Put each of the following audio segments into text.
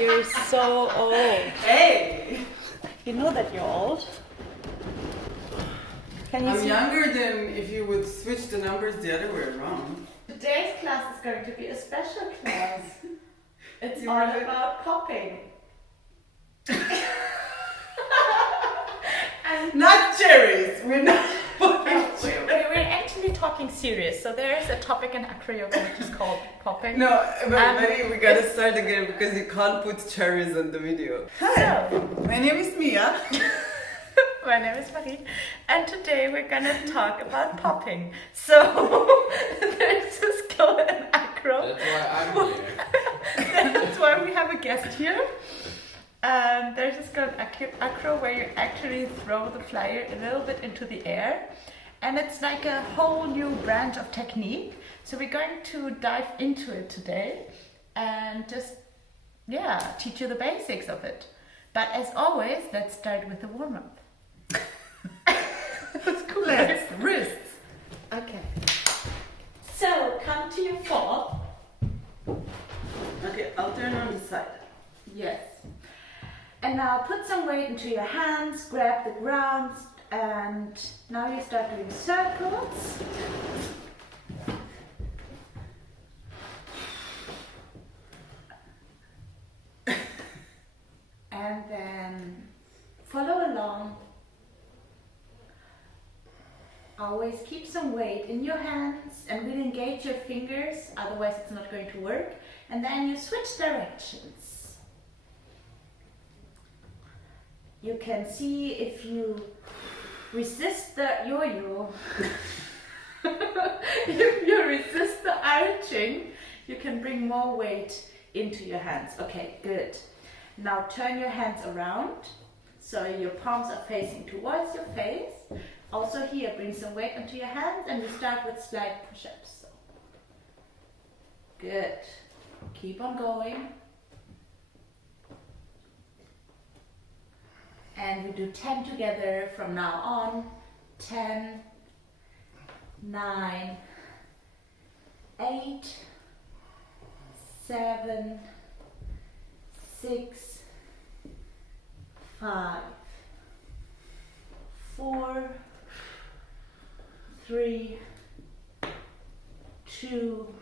You're so old. Hey! You know that you're old. Can you I'm see? younger than if you would switch the numbers the other way around. Today's class is going to be a special class. It's all about popping. Not cherries! We're not We're actually talking serious. So there is a topic in ACRO yoga which is called popping. No, but Marie, we gotta start again because you can't put cherries on the video. Hi! So, My name is Mia. my name is Marie, and today we're gonna talk about popping. So there's a skill in ACRO. That's why I'm here. That's why we have a guest here. There's this skill in ACRO where you actually throw the flyer a little bit into the air, and it's like a whole new branch of technique. So we're going to dive into it today and just teach you the basics of it. But as always, let's start with the warm-up. That's cool. Let's wrists. Okay. So come to your fall. Okay, I'll turn on the side. Yes. And now put some weight into your hands, grab the ground, and now you start doing circles. And then follow along. Always keep some weight in your hands and really engage your fingers, otherwise it's not going to work. And then you switch directions. You can see if you resist the yo-yo, if you resist the arching, you can bring more weight into your hands. Okay, good. Now turn your hands around so your palms are facing towards your face. Also here, bring some weight onto your hands and we start with slight push-ups. So. Good. Keep on going. And we do 10 together from now on. 10, 9, 8, 7, 6, 5, 4, 3, 2,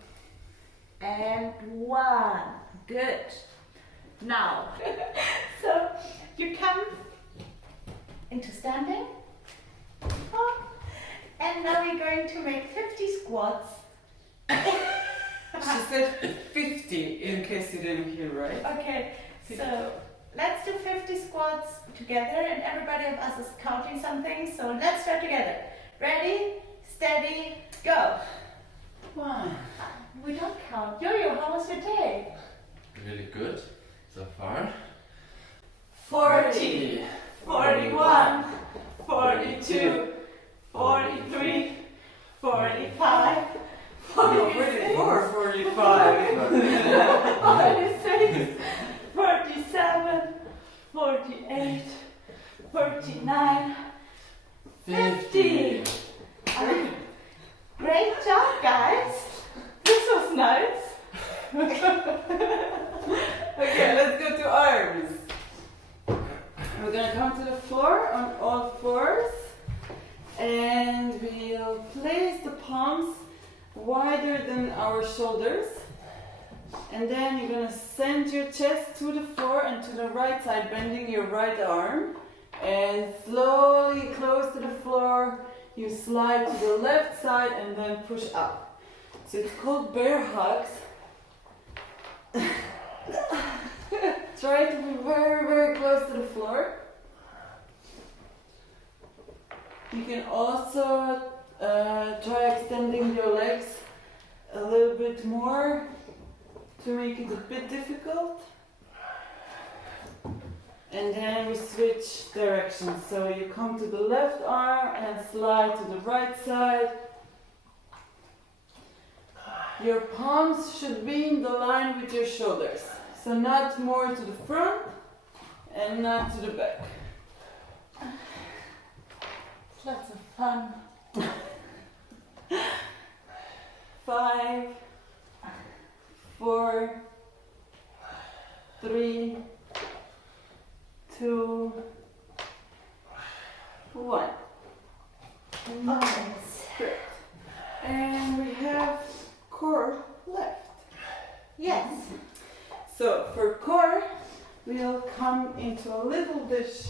and 1. Good. Now, so you come into standing, and now we're going to make 50 squats. She said 50 in case you didn't hear right. Okay, so let's do 50 squats together, and everybody of us is counting something, so let's start together. Ready, steady, go. 1. We don't count. Yo-yo, how was your day? Really good so far. 40, 41, 42, 43, 45, 46, 45. 46, 47, 48, 49, 50. Great job, guys. This was nice. Okay, let's go to arms. We're gonna come to the floor on all fours and we'll place the palms wider than our shoulders, and then you're gonna send your chest to the floor and to the right side, bending your right arm, and slowly close to the floor. You slide to the left side and then push up. So it's called bear hugs. Try to be very, very close to the floor. You can also try extending your legs a little bit more to make it a bit difficult. And then we switch directions. So you come to the left arm and slide to the right side. Your palms should be in the line with your shoulders. So not more to the front and not to the back. Lots of fun. 5, 4, 3, Nice. Great. And we have core left. Yes. So for core, we'll come into a little dish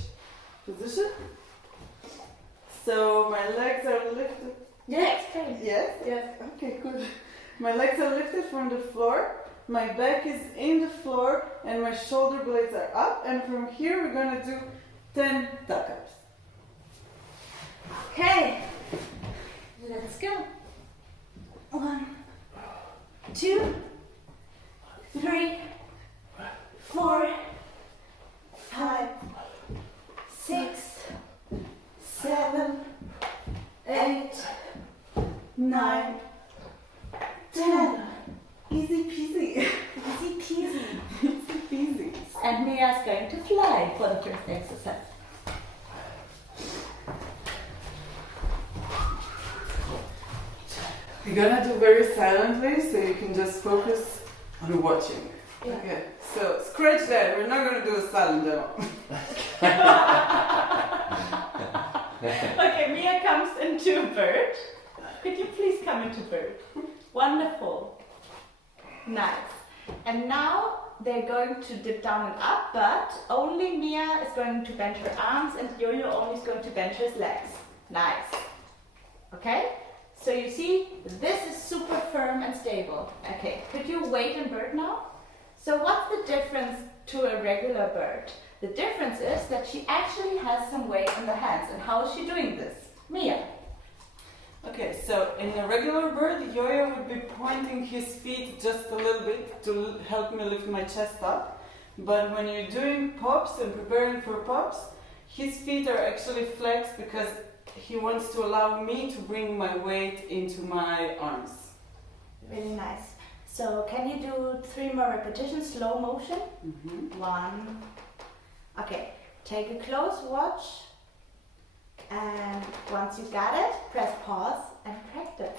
position. So my legs are lifted. Yes, great. Yes? Yes. Okay, good. My legs are lifted from the floor. My back is in the floor and my shoulder blades are up. And from here we're gonna do 10 tuck-ups. Okay. Let's go. 1, 2, 3, 4, 5, 6, 7, 8, 9, 10. Easy peasy. Easy peasy. Easy peasy. And Mia's going to fly for the first exercise. We're gonna do very silently so you can just focus on watching. Yeah. Okay, so scratch that. We're not gonna do a silent demo. Okay, Mia comes into bird. Could you please come into bird? Wonderful. Nice. And now they're going to dip down and up, but only Mia is going to bend her arms and Yo-Yo only is going to bend his legs. Nice. Okay? So you see, this is super firm and stable. Okay, could you wait in bird now? So what's the difference to a regular bird? The difference is that she actually has some weight in the hands. And how is she doing this? Mia. Okay, so in a regular bird, Yo-Yo would be pointing his feet just a little bit to help me lift my chest up. But when you're doing pops and preparing for pops, his feet are actually flexed because he wants to allow me to bring my weight into my arms. Really nice. So can you do 3 more repetitions, slow motion? 1. Okay, take a close watch. And once you got it, press pause and practice.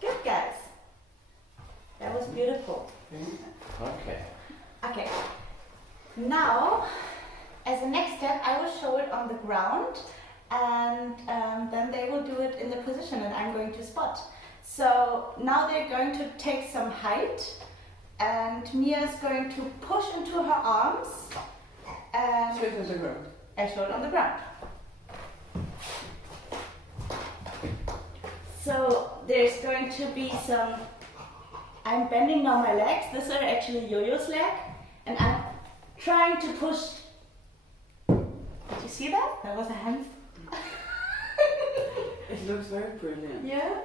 Good, guys. That was beautiful. Okay. Okay. Now, as a next step, I will show it on the ground. And then they will do it in the position and I'm going to spot. So now they're going to take some height and Mia is going to push into her arms and Show it on the ground. I show it on the ground. So there's going to be some, I'm bending now my legs, these are actually Yo-Yo's leg and I'm trying to push. Did you see that? That was a hand. It looks very brilliant. Yeah?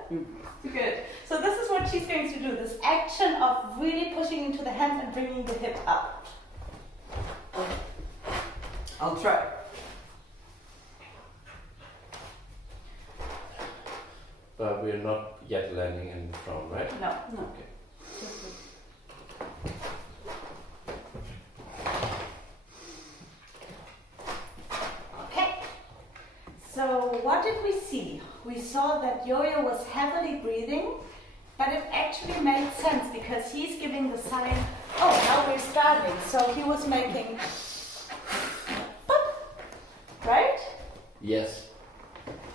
Good. So this is what she's going to do, this action of really pushing into the hands and bringing the hip up. I'll try. But we're not yet landing in the front, right? No. No. Okay. Okay. So what did we see? We saw that Yo-Yo was heavily breathing, but it actually made sense because he's giving the sign, oh, now we're starting. So he was making, boop, right? Yes.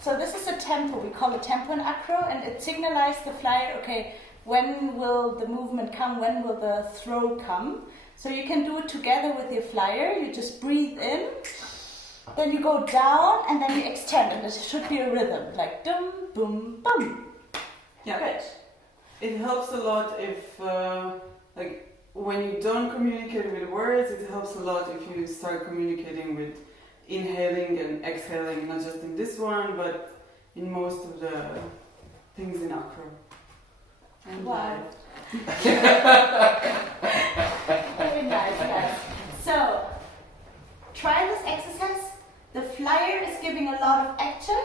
So this is a tempo, we call it tempo in ACRO, and it signalizes the flyer, okay, when will the movement come, when will the throw come. So you can do it together with your flyer, you just breathe in, then you go down, and then you extend, and it should be a rhythm, like dum, boom, bum. Yeah. Good. It helps a lot if, like, when you don't communicate with words, it helps a lot if you start communicating with inhaling and exhaling, not just in this one, but in most of the things in ACRO. And Wow. Very nice, guys. So, try this exercise. The flyer is giving a lot of action.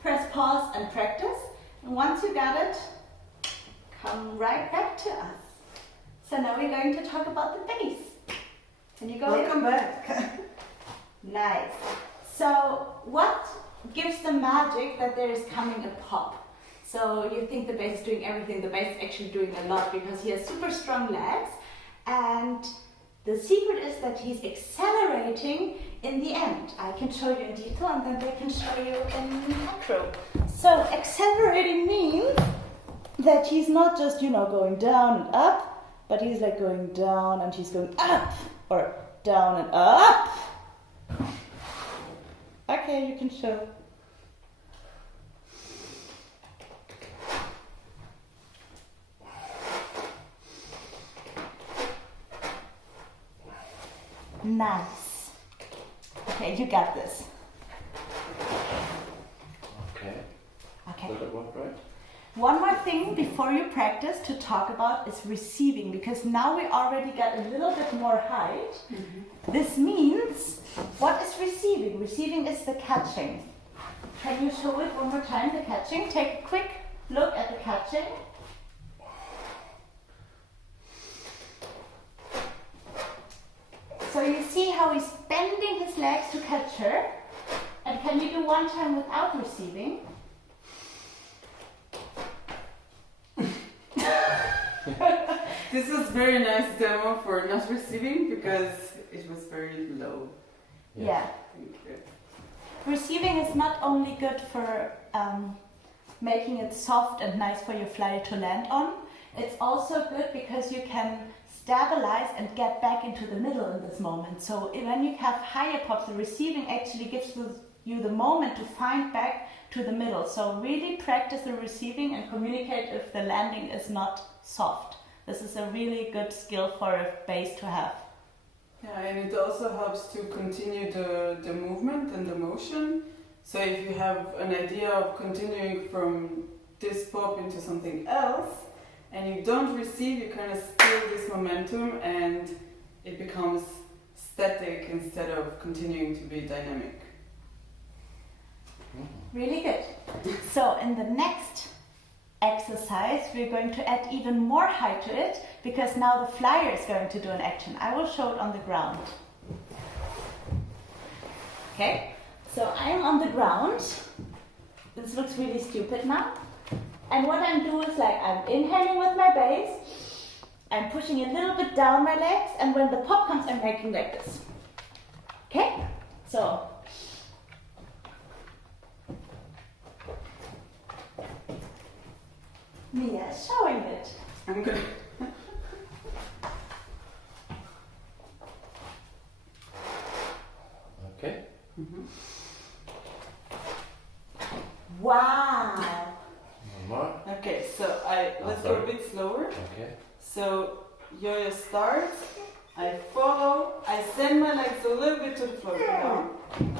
Press pause and practice. And once you got it, come right back to us. So now we're going to talk about the bass. Can you go in? welcome back. Nice. So what gives the magic that there is coming a pop? So you think the bass is doing everything, the bass is actually doing a lot because he has super strong legs and The secret is that he's accelerating in the end. I can show you in detail and then they can show you in ACRO. So accelerating means that he's not just, going down and up, but he's like going down and he's going up, or down and up. Okay, you can show. Nice. Okay, you got this. Okay. Okay. Does it work right? One more thing before you practice to talk about is receiving, because now we already got a little bit more height. Mm-hmm. This means, what is receiving? Receiving is the catching. Can you show it one more time, the catching? Take a quick look at the catching. So you see how he's bending his legs to catch her. And can you do one time without receiving? This was very nice demo for not receiving because it was very low. Yeah. Thank you. Receiving is not only good for making it soft and nice for your flyer to land on, it's also good because you can stabilize and get back into the middle in this moment. So when you have higher pops, the receiving actually gives you the moment to find back to the middle. So really practice the receiving and communicate if the landing is not soft. This is a really good skill for a bass to have. Yeah, and it also helps to continue the movement and the motion. So if you have an idea of continuing from this pop into something else, and you don't receive, you kind of steal this momentum and it becomes static instead of continuing to be dynamic. Really good. So in the next exercise, we're going to add even more height to it because now the flyer is going to do an action. I will show it on the ground. Okay, so I'm on the ground. This looks really stupid now. And what I'm doing is like I'm inhaling with my bass, I'm pushing a little bit down my legs, and when the pop comes, I'm making like this. Okay? So. Mia is showing it. I'm good. Okay. Mm-hmm. Wow. One more. Okay, so let's go a bit slower. Okay. So yo-yo starts, I follow, I send my legs a little bit to the floor, down,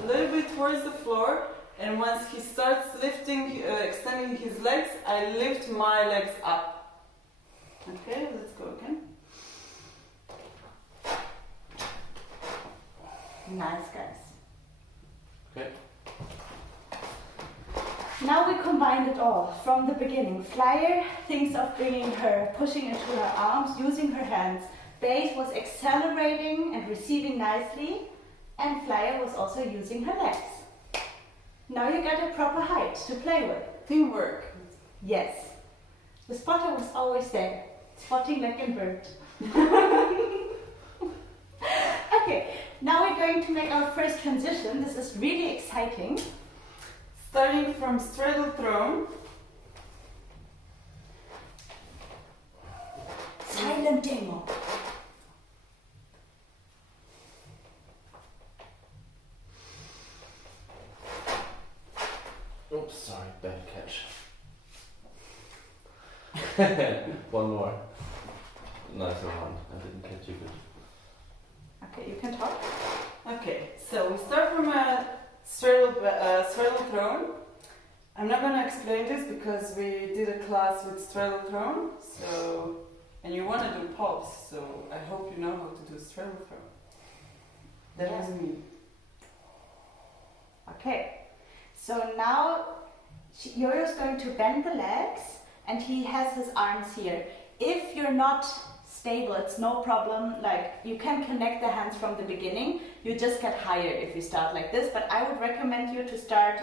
a little bit towards the floor, and once he starts lifting, extending his legs, I lift my legs up. Okay, let's go again. Nice, guys. Okay. Now we combined it all from the beginning. Flyer thinks of bringing her, pushing into her arms, using her hands. Bass was accelerating and receiving nicely, and Flyer was also using her legs. Now you got a proper height to play with. Teamwork. Yes. The spotter was always there, spotting like a bird. Okay, now we're going to make our first transition. This is really exciting. Starting from straddle throne. Silent demo. Oops, sorry, bad catch. One more. Nicer one. I didn't catch you good. Okay, you can talk. Okay, so we start from a straddle throne. I'm not going to explain this because we did a class with straddle throne, so, and you want to do pops, so I hope you know how to do straddle throne. That was me. Okay, so now Yo-Yo's going to bend the legs and he has his arms here. If you're not stable, it's no problem, like you can connect the hands from the beginning, you just get higher if you start like this, but I would recommend you to start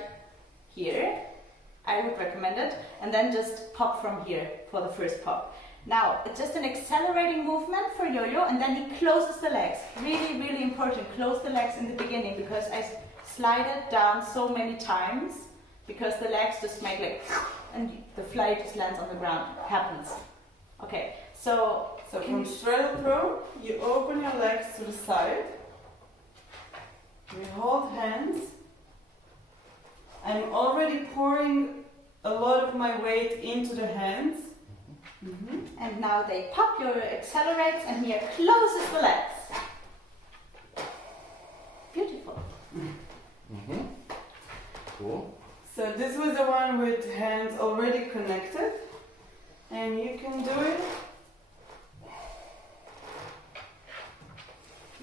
here. I would recommend it, and then just pop from here for the first pop. Now, it's just an accelerating movement for yo-yo, and then he closes the legs. Really, really important. Close the legs in the beginning, because I slide it down so many times, because the legs just make like, and the fly just lands on the ground. Happens. Okay, so from straddle throw, you open your legs to the side. We hold hands. I'm already pouring a lot of my weight into the hands. And now they pop, yo-yo accelerates, and here closes the legs. Beautiful. Cool. So this was the one with hands already connected. And you can do it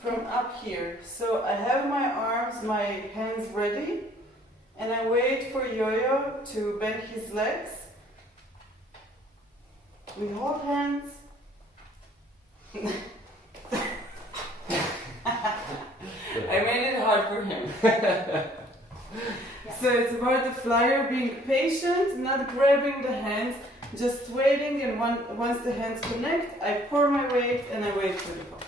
from up here. So I have my arms, my hands ready, and I wait for Yo-Yo to bend his legs. We hold hands. I made it hard for him. So it's about the flyer being patient, not grabbing the hands, just waiting, and once the hands connect, I pour my weight and I wait for the pop.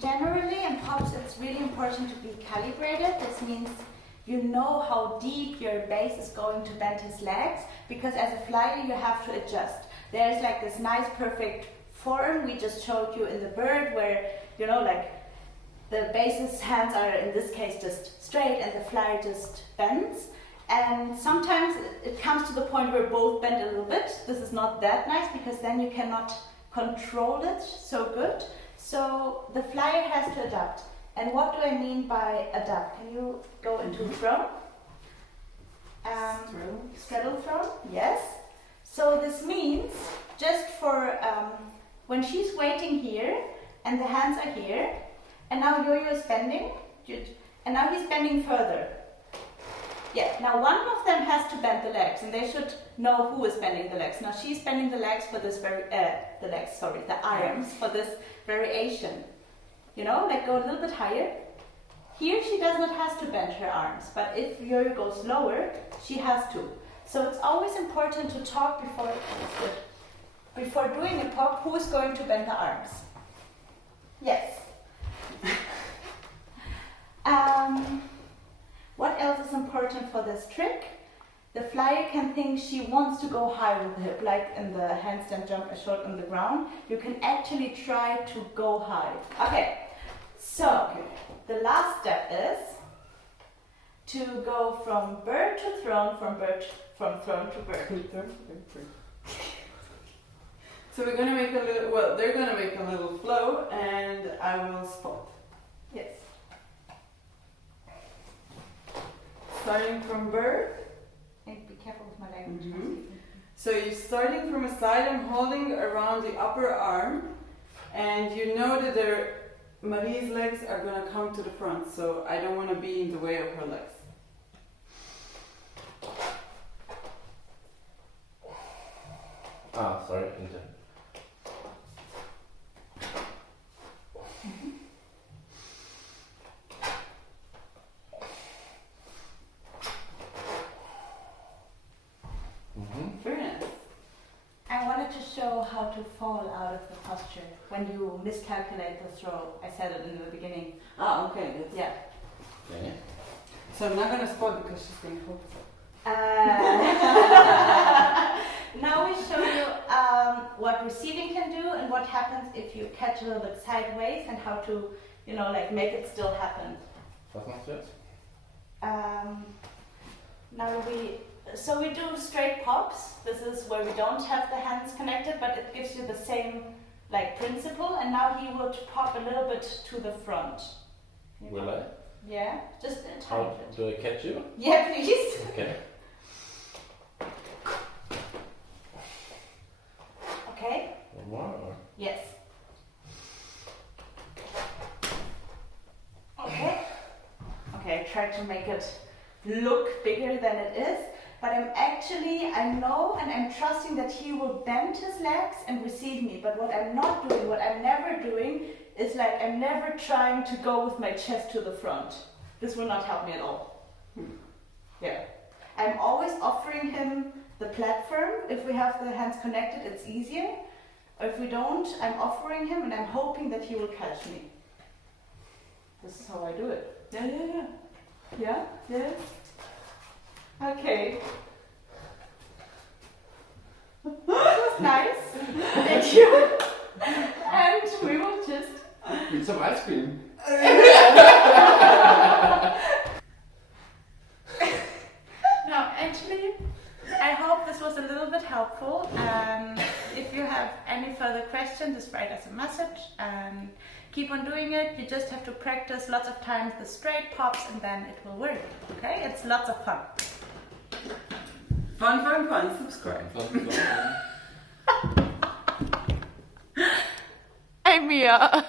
Generally, in pops, it's really important to be calibrated. This means you know how deep your base is going to bend his legs, because as a flyer, you have to adjust. There's like this nice, perfect form we just showed you in the bird, where, you know, like the base's hands are, in this case, just straight, and the flyer just bends. And sometimes it comes to the point where both bend a little bit. This is not that nice, because then you cannot control it so good. So the flyer has to adapt. And what do I mean by adapt? Can you go into throw? Straddle throw, yes. So this means just for when she's waiting here and the hands are here, and now Yo-Yo is bending, and now he's bending further. Yeah, now one of them has to bend the legs, and they should know who is bending the legs. Now she's bending the legs for this the arms for this variation. You know, like go a little bit higher. Here she does not have to bend her arms, but if Yo-Yo goes lower, she has to. So it's always important to talk before doing a pop, who is going to bend the arms. Yes. What else is important for this trick? The flyer can think she wants to go high with the hip, like in the handstand jump I showed on the ground. You can actually try to go high. Okay, so the last step is to go from bird to throne, from throne to bird. So we're gonna make a little, well, they're gonna make a little flow, and I will spot. Yes. Starting from bird. And be careful with my language. So you're starting from a side, I'm holding around the upper arm, and you know that Marie's legs are gonna come to the front, so I don't wanna be in the way of her legs. Sorry. Very nice. I wanted to show how to fall out of the posture when you miscalculate the throw. I said it in the beginning. Okay. Yeah. Okay. So I'm not gonna spot because she's gonna focus. Now we show you what receiving can do and what happens if you catch a little bit sideways, and how to, you know, like make it still happen. Was machst du jetzt? Now we do straight pops. This is where we don't have the hands connected, but it gives you the same like principle. And now he would pop a little bit to the front. Will I? Yeah, just a tiny How bit. do I catch you? Yeah, please. Okay. Okay. One more? Or? Yes. Okay. Okay, I tried to make it look bigger than it is, but I know and I'm trusting that he will bend his legs and receive me. But what I'm never doing is like, I'm never trying to go with my chest to the front. This will not help me at all. Yeah. I'm always offering him the platform. If we have the hands connected, it's easier. If we don't, I'm offering him and I'm hoping that he will catch me. This is how I do it. Yeah, yeah, yeah. Yeah? Yes. Okay. This was nice. Thank you. And we will just... Eat some ice cream. Now, actually, I hope this was a little bit helpful. If you have any further questions, just write us a message and keep on doing it. You just have to practice lots of times the straight pops and then it will work. Okay? It's lots of fun. Fun, fun, fun. Subscribe. Hey, Mia.